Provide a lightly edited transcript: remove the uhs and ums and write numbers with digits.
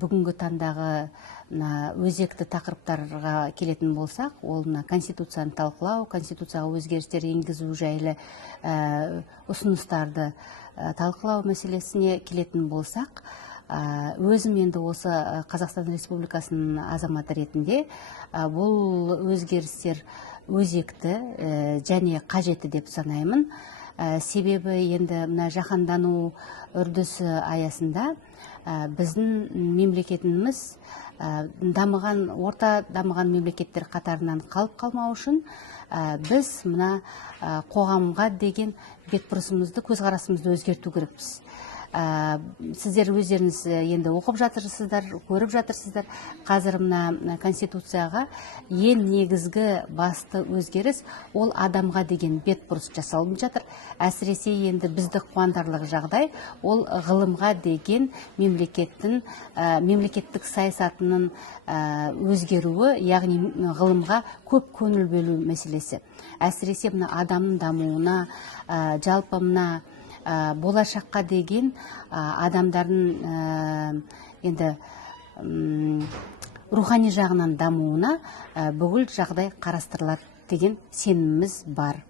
бүгінгі таңдағы өзекті тақырыптарға келетін болсақ, ол конституцияны талқылау, конституцияға өзгерістер енгізу жайлы ұсыныстарды талқылау мәселесіне келетін болсақ, өзім енді осы Қазақстан Республикасының азаматы ретінде бұл өзгерістер өзекті және қажетті деп санаймын. Себебі енді жаһандану үрдісі аясында біздің мемлекетіміз орта дамыған мемлекеттер қатарынан қалып қалмау үшін біз қоғамға деген бетбұрысымызды, көзқарасымызды өзгерту керекпіз. Сіздер өздеріңіз енді оқып жатырсыздар, көріп жатырсыздар. Қазір конституцияға ең негізгі басты өзгеріс ол адамға деген бетбұрыс жасалып жатыр. Әсіресе енді бізді қуантарлық жағдай ол ғылымға деген мемлекеттік саясатының өзгеруі, яғни ғылымға көп көңіл бөлу мәселесі. Әсіресе адамның дамуына, жалпы болашаққа деген адамдардың енді рухани жағынан дамуына бүкіл жағдай қарастырылады деген сеніміміз бар.